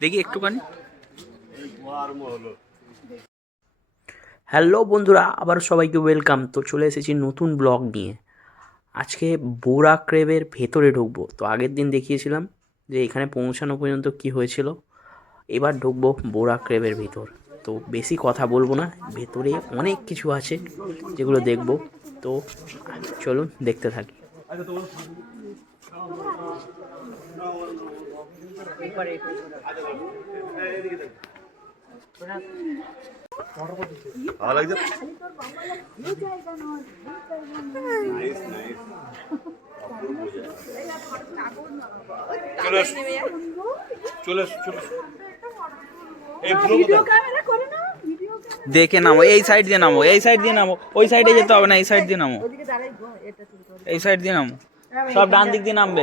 দেখি একটুখানি। হ্যালো বন্ধুরা, আবার সবাইকে ওয়েলকাম। তো চলে এসেছি নতুন ব্লগ নিয়ে। আজকে বোরা ক্রেভের ভেতরে ঢুকবো। তো আগের দিন দেখিয়েছিলাম যে এখানে পৌঁছানো পর্যন্ত কি হয়েছিল। এবার ঢুকবো বোরা ক্রেভের ভেতর। তো বেশি কথা বলবো না, ভেতরে অনেক কিছু আছে যেগুলো দেখবো। তো চলুন দেখতে থাকি। ভালো লাগছে। চলে চলে চলে দেখে নামো, এই সাইড দিয়ে নামো, এই সাইড দিয়ে নামো। ওই সাইডে যেতে হবে না, এই সাইড দিয়ে নামো, এই সাইড দিয়ে নামো। সব ডান দিক দিয়ে নামবে।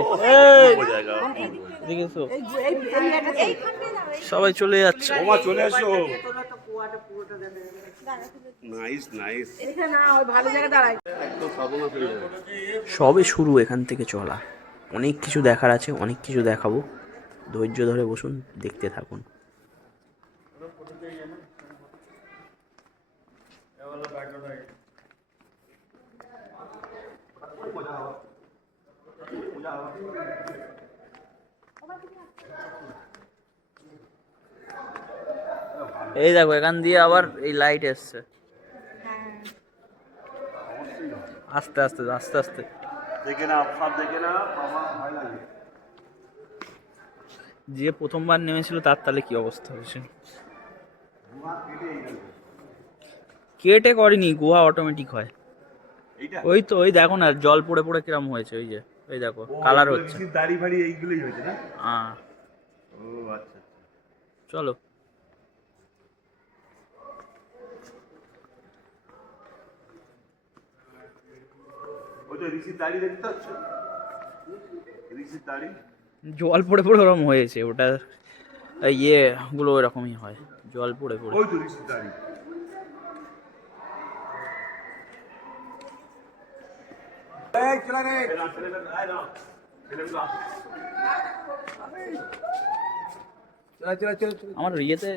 এদিকে এসো। সবাই চলে যাচ্ছে। ওমা চলে এসো। Nice nice. সবে শুরু এখান থেকে চলা। অনেক কিছু দেখার আছে, অনেক কিছু দেখাবো। ধৈর্য ধরে বসুন, দেখতে থাকুন। এই দেখো, এখান দিয়ে আবার এই লাইট এসছে। আস্তে আস্তে আস্তে আস্তে। দেখে না সব দেখে না, আমার ভয় লাগে। যে প্রথমবার নেমেছিল তার তাহলে কি অবস্থা হয়েছে। কেটে করেনি, গুহা অটোমেটিক হয়। এইটা ওই তো, ওই দেখো না জল পড়ে পড়ে কিরম হয়েছে। ওই যে, ওই দেখো কালার হচ্ছে। দাড়ি ফাড়ি এইগুলোই হয়েছে না? হ্যাঁ, ও আচ্ছা। চলো। ওই তো ঋষির দাড়ি দেখতে পাচ্ছ? ঋষির দাড়ি জল পড়ে পড়ে ওরকম হয়েছে ওটা। ইয়ে গুলো এরকমই হয়, জল পড়ে পড়ে। ওই তো ঋষির দাড়ি। এই চলে রে। আমার ইয়েতে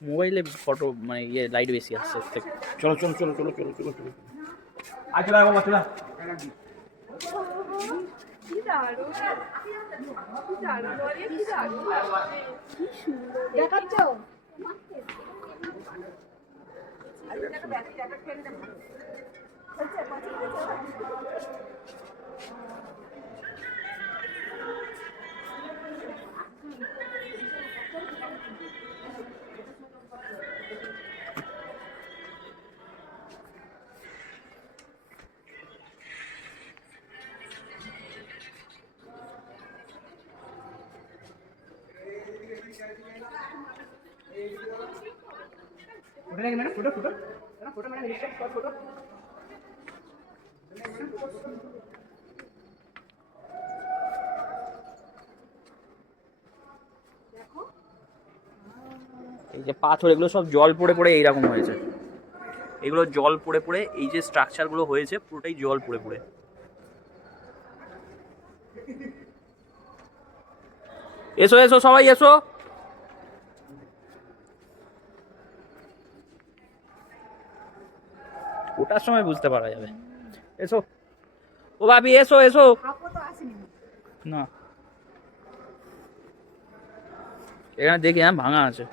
মোবাইলে ফটো মানে ইয়ে লাইট বেশি আসছে ওর থেকে। চলো চলো চলো চলো চলো চলো চলো। আয় চলে আয় মামা চলে। দেখাচ্ছ? এই যে পাথর, এগুলো সব জল পড়ে পড়ে এইরকম হয়েছে। এগুলো জল পড়ে পড়ে এই যে স্ট্রাকচার গুলো হয়েছে পুরোটাই জল পড়ে পড়ে। এসো এসো সবাই এসো। ওটার সময় বুঝতে পারা যাবে। এসো ও ভাবি, এসো এসো। না, এখানে দেখি, হ্যাঁ ভাঙা আছে।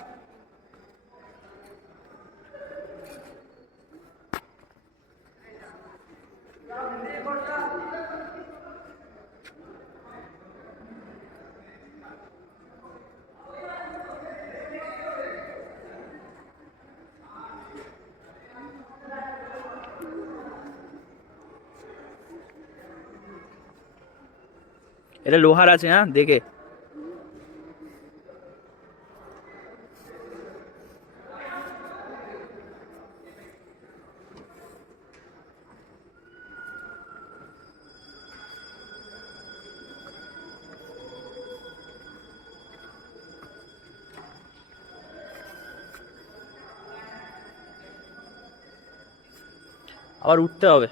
এটা লোহার আছে, হ্যাঁ দেখে। আবার উঠতে হবে।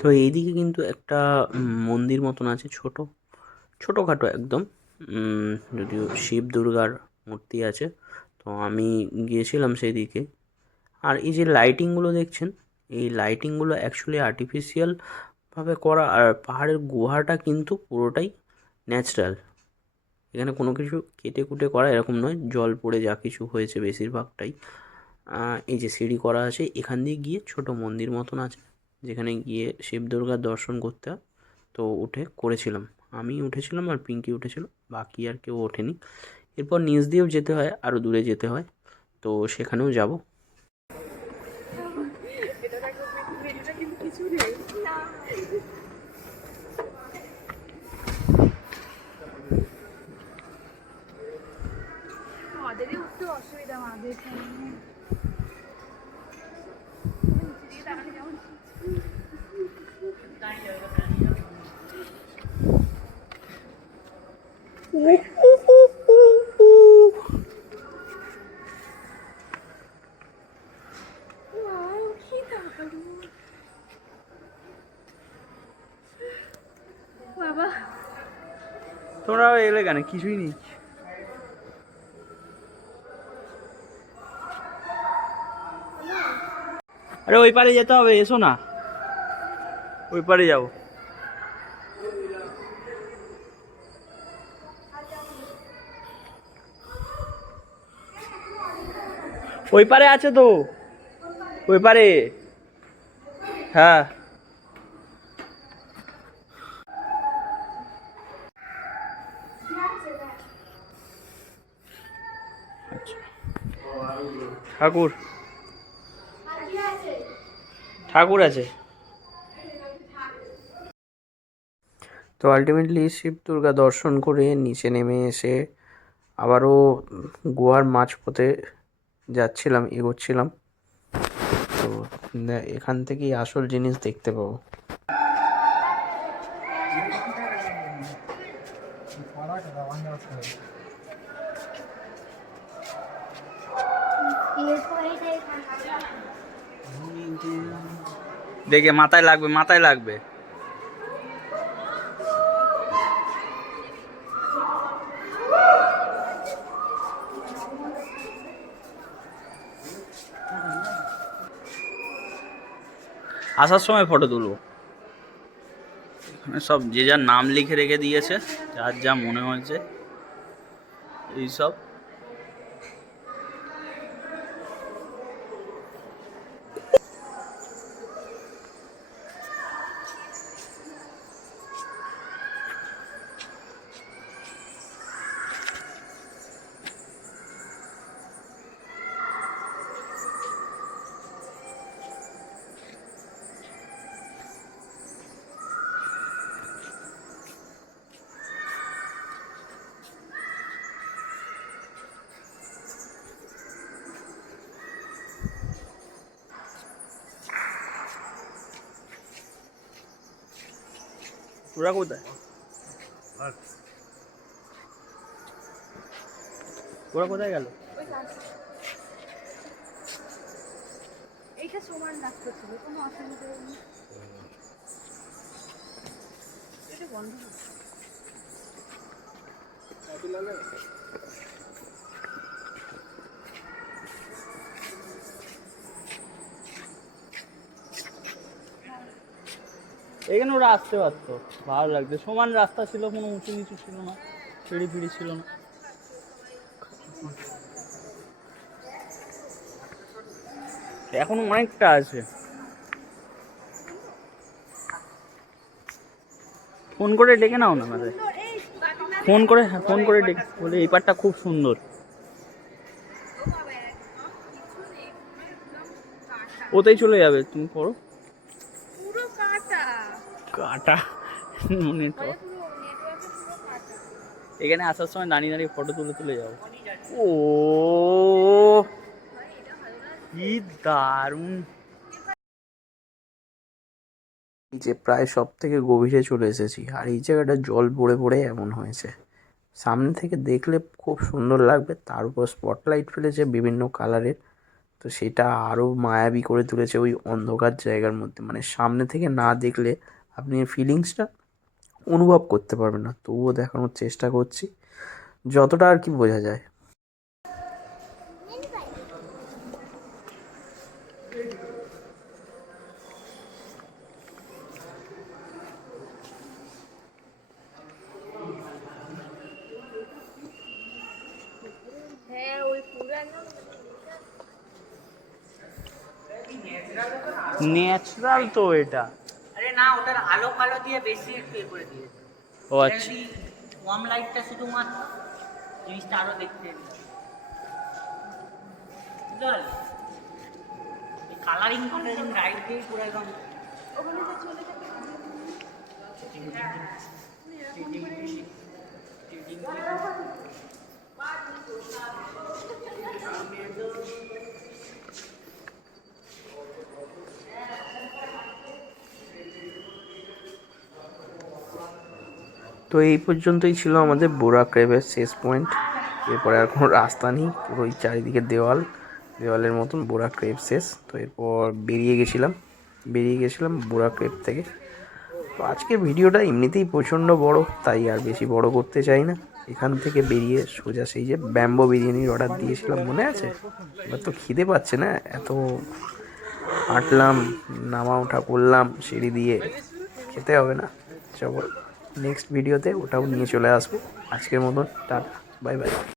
তো এইদিকে কিন্তু একটা মন্দির মতন আছে, ছোটোখাটো একদম। যদিও শিব দুর্গার মূর্তি আছে। তো আমি গিয়েছিলাম সেই দিকে। আর এই যে লাইটিংগুলো দেখছেন, এই লাইটিংগুলো অ্যাকচুয়ালি আর্টিফিশিয়ালভাবে করা, আর পাহাড়ের গুহাটা কিন্তু পুরোটাই ন্যাচারাল। এখানে কোনো কিছু কেটে কুটে করা এরকম নয়, জল পড়ে যা কিছু হয়েছে বেশিরভাগটাই। এই যে সিঁড়ি করা আছে, এখান দিয়ে গিয়ে ছোটো মন্দির মতন আছে, যেখানে গিয়ে শিব দুর্গার দর্শন করতে হয়। তো উঠে করেছিলাম, আমি উঠেছিলাম আর পিঙ্কি উঠেছিল, বাকি আর কেউ ওঠেনি। এরপর নিচ দিয়েও যেতে হয়, আরও দূরে যেতে হয়, তো সেখানেও যাব। আমাদেরই উঠতে অসুবিধা আমাদের বাবা। তোমরা এলে কেন? কিছুই নেই। আরে ওই পারে যেতে হবে, এসো না, ওই পারে যাবো। ওই পারে আছে তো, ওই পারে। হ্যাঁ, ঠাকুর ঠাকুর আছে। তো আলটিমেটলি শিব দুর্গা দর্শন করে নিচে নেমে এসে আবারও গোয়ার মাঝপথে যাচ্ছিলাম, এগোচ্ছিলাম। তো এখান থেকেই আসল জিনিস দেখতে পাবো। দেখে মাথায় লাগবে, মাথায় লাগবে। আসার সময় ফটো তুলবো। এখানে সব যে যার নাম লিখে রেখে দিয়েছে, যার যা মনে হয়েছে এইসব। ওরা কোথায়? ওরা কোথায় গেল? এইটা সমান রাস্তা ছিল, কোনো অসুবিধা নেই। এটা বন্ধ হচ্ছে। এখানে ওরা আসতে পারতো, ভালো লাগতো। সমান রাস্তা ছিল, কোনো উঁচু নিচু ছিল না, সিঁড়ি ফিড়ি ছিল না। এখনো অনেকটা আছে। ফোন করে ডেকে নাও না আমাদের, ফোন করে ডেকে বলে এই পারটা খুব সুন্দর। ওতেই চলে যাবে, তুমি পড়ো। পুরো কাটা কাটা মনে তো। এখানে আসার সময় দাঁড়িয়ে দাঁড়িয়ে ফটো তুলে তুলে যাও। ও কি দারুণ! যে প্রায় সব থেকে গভীরে চলে এসেছি, আর এই জায়গাটা জল পড়ে পড়ে এমন হয়েছে। সামনে থেকে দেখলে খুব সুন্দর লাগবে, তার উপর স্পটলাইট ফেলেছে বিভিন্ন কালারের, তো সেটা আরও মায়াবী করে তুলেছে ওই অন্ধকার জায়গার মধ্যে, মানে সামনে থেকে না দেখলে আপনি ফিলিংসটা অনুভব করতে পারবেন না, তবুও দেখানোর চেষ্টা করছি যতটা আর কি বোঝা যায়। হ্যাঁ ওই পুরানো ন্যাচারাল তো এটা। আরে না, ওটার আলো ফালো দিয়ে বেশি একটু এ করে দিয়েছে। ও এটা আচ্ছা, যদি কম লাইটটা শুধুমাত্র জিনিসটা আরো দেখতে বুঝতে পারলে? কালারিং ফালারিং লাইট দিয়ে পুরো একদম ওখানে যে চলে যাবে তো এই পর্যন্তই ছিল আমাদের বোরা ক্রেভের শেষ পয়েন্ট। এরপরে আর কোনো রাস্তা নেই, পুরো ওই চারিদিকে দেওয়ালের মতন বোরা ক্রেভ শেষ। তো এরপর বেরিয়ে গেছিলাম বোরা ক্রেভ থেকে। তো আজকের ভিডিওটা এমনিতেই প্রচণ্ড বড়, তাই আর বেশি বড় করতে চাই না। এখান থেকে বেরিয়ে সোজা সেই যে ব্যাম্বো বিরিয়ানির অর্ডার দিয়েছিলাম, মনে আছে? এবার তো খিদে পাচ্ছে না, এত হাঁটলাম, নামা ওঠা করলাম সিঁড়ি দিয়ে, খেতে হবে না। চলো নেক্সট ভিডিওতে ওটাও নিয়ে চলে আসবো। আজকের মতন টাটা, বাই বাই।